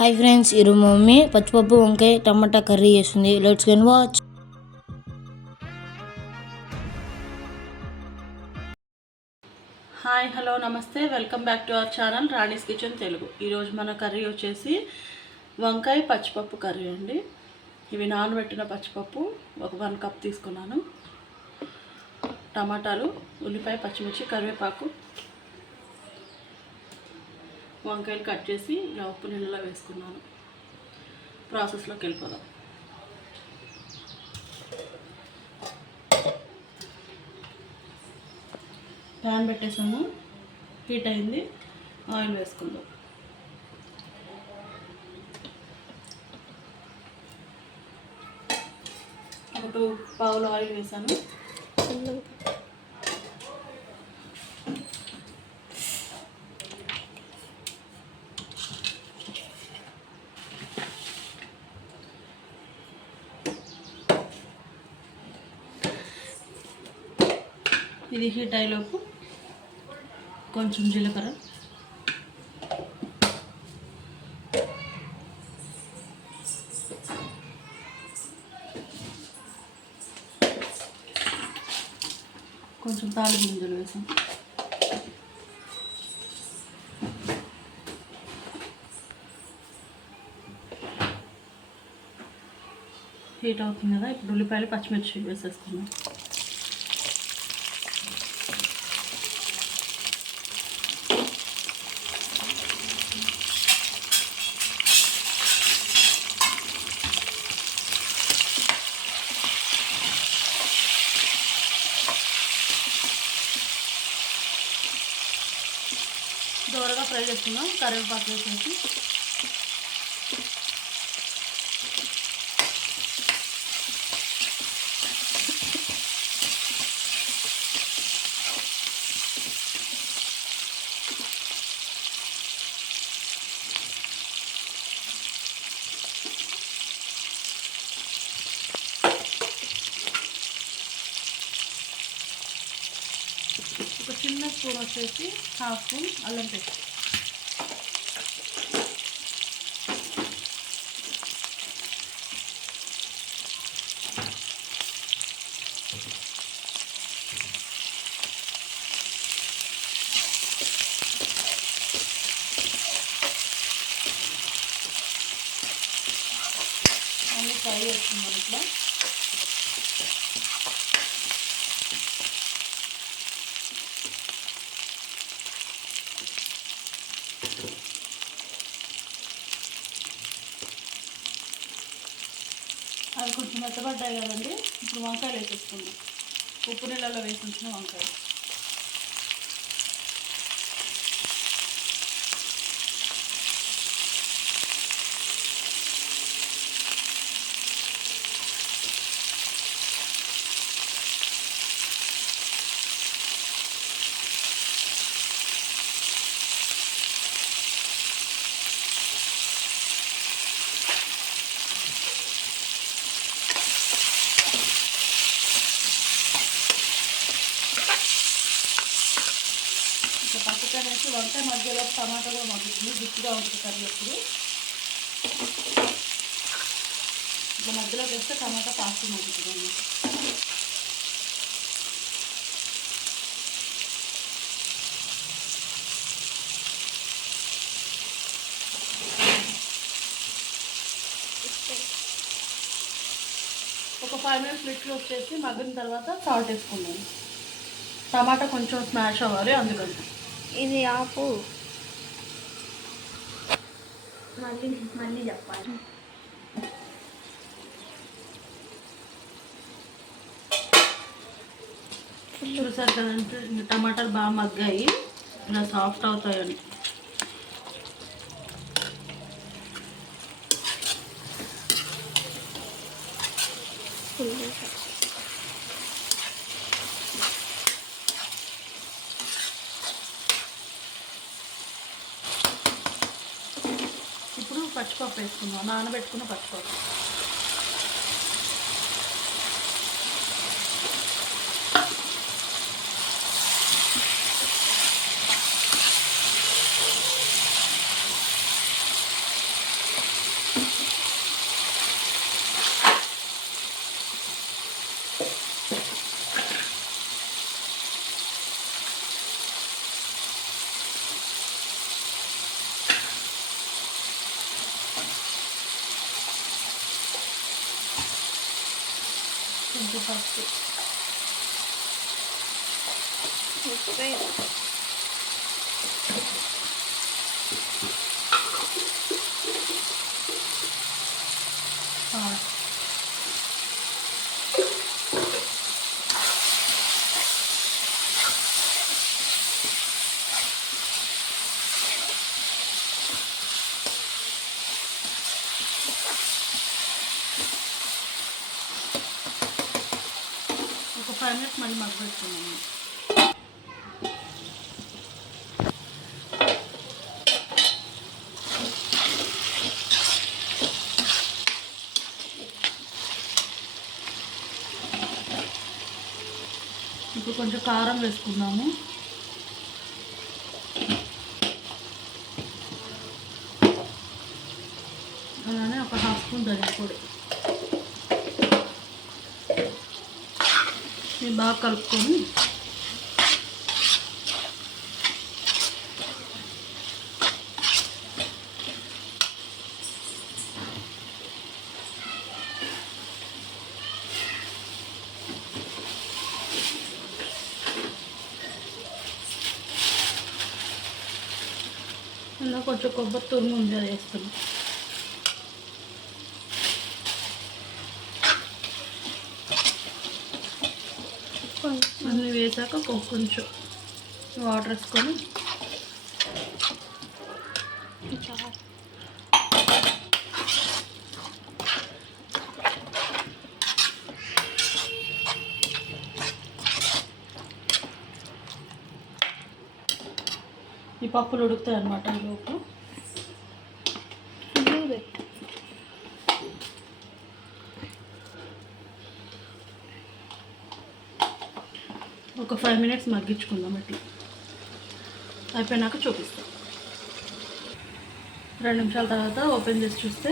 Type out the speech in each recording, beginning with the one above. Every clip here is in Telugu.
హాయ్ ఫ్రెండ్స్ ఇరు మమ్మీ పచ్చిపప్పు వంకాయ టమాటా కర్రీ చేస్తుంది. Let's can watch hi hello namaste. Welcome back to our channel Rani's kitchen Telugu ఈరోజు మన కర్రీ వచ్చేసి వంకాయ పచ్చిపప్పు కర్రీ అండి. ఇవి నానబెట్టిన పచ్చిపప్పు ఒక వన్ కప్ తీసుకున్నాను. టమాటాలు ఉల్లిపాయ పచ్చిమిర్చి కరివేపాకు వంకాయలు కట్ చేసి ఇలా ఉప్పు నీళ్ళలో వేసుకున్నాను. ప్రాసెస్లోకి వెళ్ళిపోదాం. ప్యాన్ పెట్టేసాము. హీట్ అయింది. ఆయిల్ వేసుకుందాం. ఒక టూ పావులు ఆయిల్ వేసాను. ఇది హీట్ అయ్యేలోపు కొంచెం జీలకర్ర. కొంచెం తాలి గింజలు వేసాం. హీట్ అవుతుంది కదా ఇప్పుడు ఉల్లిపాయలు పచ్చిమిర్చి వేసేసుకున్నాం దూరగా కరివేపాకు వేసేసి. ఒక చిన్న స్పూన్ వచ్చేసి హాఫ్ స్పూన్ అల్లం పేస్ట్. అన్నీ ఫ్రై ఇట్లా అవి కొంచెం మెత్తబడ్డాయి కదండి. ఇప్పుడు వంకాయలు వేసేసుకుందాం. ఉప్పు నీళ్ళలో వేసి ఉంచిన వంకాయలు. ఇక పక్కన వేసి వంకాయ మధ్యలో టమాటా కూడా మగ్గుతుంది గుత్తుగా ఉంటుంది కర్రీ ఎప్పుడు. ఇట్లా మధ్యలో వేస్తే టమాటా ఫాస్ట్ మగ్గుతుంది. ఒక ఫైవ్ మినిట్స్ లిట్ క్లోజ్ చేసి మగ్గిన తర్వాత సాల్ట్ వేసుకున్నాను టమాటా కొంచెం స్మాష్ అవ్వాలి అందుకని. ఇది ఆపు. మళ్ళీ మళ్ళీ చెప్పాలి. చూసారు కదంటే టమాటాలు బాగా మగ్గాయి. ఇలా సాఫ్ట్ అవుతాయని ఇప్పుడు పచ్చిపప్పు వేసుకుందాం. నానబెట్టుకున్న పచ్చిపప్పు. కొంచెం పసుపు ఉప్పు కారం. ఒక పాలు మినిట్స్ ఇప్పుడు కొంచెం కారం వేసుకున్నాము అలానే ఒక హాఫ్ స్పూన్ ధనియా పొడి. బాగా కలుపుకొని ఇలా కొంచెం కొబ్బరి తురుము ఉంది అది వేస్తున్నాం. అన్నీ వేసాక కొంచెం వాటర్ వేసుకొని ఈ పప్పులు ఉడుకుతాయి అన్నమాట లోపు. ఒక ఫైవ్ మినిట్స్ మగ్గించుకుందాం ఇట్లా అయిపోయినాక చూపిస్తాం. రెండు నిమిషాల తర్వాత ఓపెన్ చేసి చూస్తే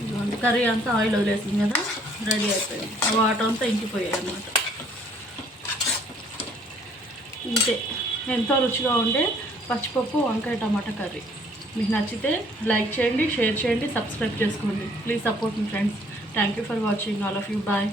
ఇదిగోండి కర్రీ అంతా ఆయిల్ వదిలేసింది కదా రెడీ అయిపోయింది. ఆ వాటర్ అంతా ఇంకిపోయాయి అన్నమాట. ఇంతే. ఎంతో రుచిగా ఉండే పచ్చిపప్పు వంకాయ టమాటా కర్రీ. మీకు నచ్చితే లైక్ చేయండి షేర్ చేయండి సబ్స్క్రైబ్ చేసుకోండి. Please support me friends thank you for watching all of you bye